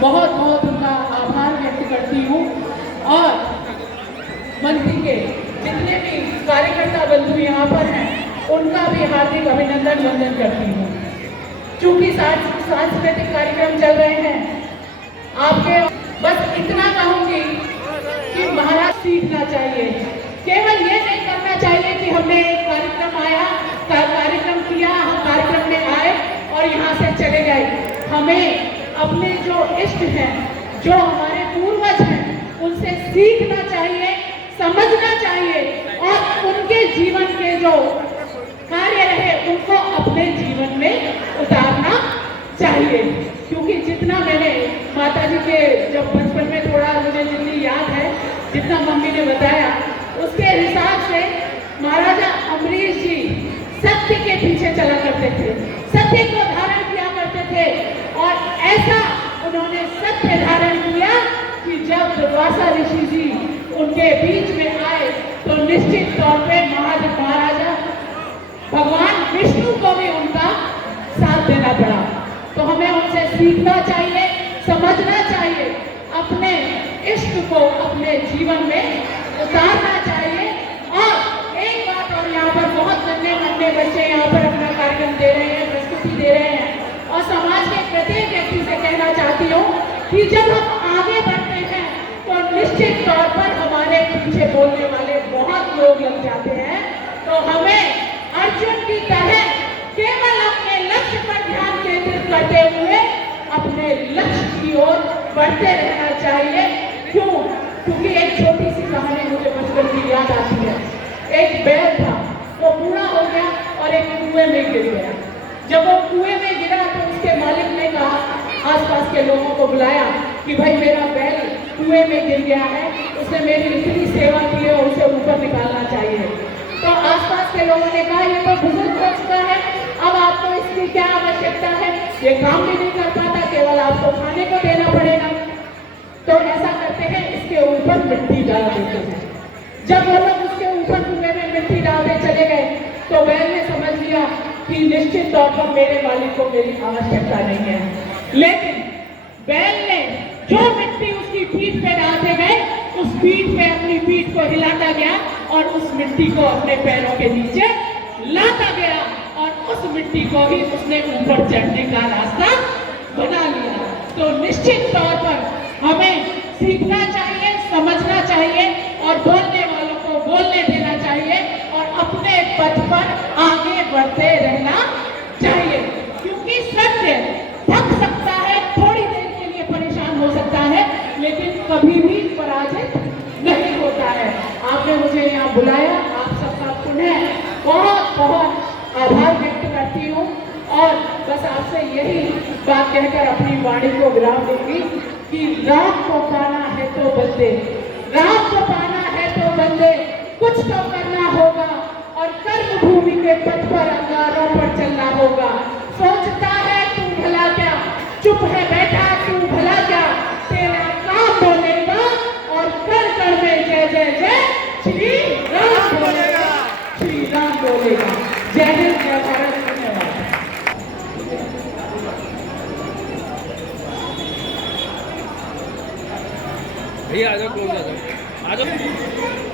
बहुत बहुत उनका आभार व्यक्त करती हूँ और मंत्री के जितने भी कार्यकर्ता बंधु यहाँ पर हैं उनका भी हार्दिक अभिनंदन वंदन करती हूँ। चूंकि सांस्कृतिक कार्यक्रम चल रहे हैं, आपके बस इतना कहूँगी कि महाराज सीखना चाहिए। केवल ये नहीं करना चाहिए कि हमने एक कार्यक्रम कार्यक्रम किया, हम कार्यक्रम में आए और यहाँ से चले गए। हमें अपने जो इष्ट हैं, जो हमारे पूर्वज हैं, उनसे सीखना चाहिए, समझना चाहिए और उनके जीवन के जो कार्य रहे उनको अपने जीवन में उतारना चाहिए। क्योंकि जितना मैंने माता जी के जब बचपन में थोड़ा मुझे जितनी याद है, जितना मम्मी ने बताया, उसके हिसाब से महाराजा अमरीश जी सत्य के पीछे चला करते थे, सत्य को धारण किया करते थे और ऐसा उन्होंने सत्य धारण किया कि जब दुर्वासा ऋषि जी उनके बीच में आए तो निश्चित तौर पे महाराजा भगवान विष्णु को भी उनका साथ देना पड़ा। तो हमें उनसे सीखना चाहिए, समझना चाहिए, अपने इष्ट को अपने जीवन में उतारना चाहिए। और एक बात और, यहाँ पर बहुत नन्हे बच्चे यहाँ पर अपना कार्यक्रम दे रहे हैं, प्रस्तुति दे रहे हैं और समाज के प्रत्येक व्यक्ति से कहना चाहती हूँ कि जब हम आगे बढ़ते हैं तो निश्चित तौर पर हमारे पीछे बोलने वाले बहुत लोग लग जाते हैं। तो हमें अर्जुन की तरह केवल अपने लक्ष्य पर ध्यान केंद्रित करते हुए अपने लक्ष्य की ओर बढ़ते रहना चाहिए। क्यों? क्योंकि एक छोटी सी कहानी मुझे बचपन की याद आती है। एक बैल था, वो बूढ़ा हो गया और एक कुएं में गिर गया। जब वो कुएं में गिरा तो उसके मालिक ने कहा, आसपास के लोगों को बुलाया कि भाई मेरा बैल कुएं में गिर गया है, उसने मेरी इतनी सेवा की है और उसे ऊपर निकालना चाहिए। तो आसपास के लोगों ने कहा ये तो बुजुर्ग हो चुका है, अब आपको इसकी क्या आवश्यकता है, ये काम भी नहीं कर पाता, केवल आपको खाने को देना पड़ेगा। तो ऐसा करते हैं, इसके ऊपर मिट्टी डाल देते हैं। जब वो लोग उसके ऊपर कुएं में मिट्टी डालते चले गए तो बैल ने समझ लिया कि निश्चित तौर पर मेरे मालिक को मेरी आवश्यकता नहीं है। लेकिन बैल ने जो मिट्टी उसकी पीठ पे डालते गए, उस पीठ पे अपनी पीठ को हिलाता गया और उस मिट्टी को अपने पैरों के नीचे लाता गया और उस मिट्टी को ही उसने ऊपर चढ़ने का रास्ता बना लिया। तो निश्चित तौर पर हमें सीखना चाहिए, समझना चाहिए और बोलने वालों को बोलने देना चाहिए और अपने पथ पर आगे बढ़ते रहना चाहिए। क्योंकि सत्य थक सकता है, थोड़ी देर के लिए परेशान हो सकता है, लेकिन कभी भी पराजित नहीं होता है। आपने मुझे यहाँ बुलाया, आप सबका पुनः बहुत बहुत आभार व्यक्त करती हूँ और बस आपसे यही बात कहकर अपनी वाणी को विराम दूंगी कि राम को पाना है तो बंदे, राम को पाना है तो बंदे, कुछ तो करना होगा और कर्म भूमि के पथ पर अंगारों पर चलना होगा। सोचता है तू भला क्या, चुप है बैठा तू भला क्या, तेरा काम बोलेगा और कर कर में जय जय जय श्री राम बोलेगा, श्री राम बोलेगा। जय हिंद, जय भारत। धन्यवाद। भैया आ जाओ, क्लोज आ जाओ, आ जाओ।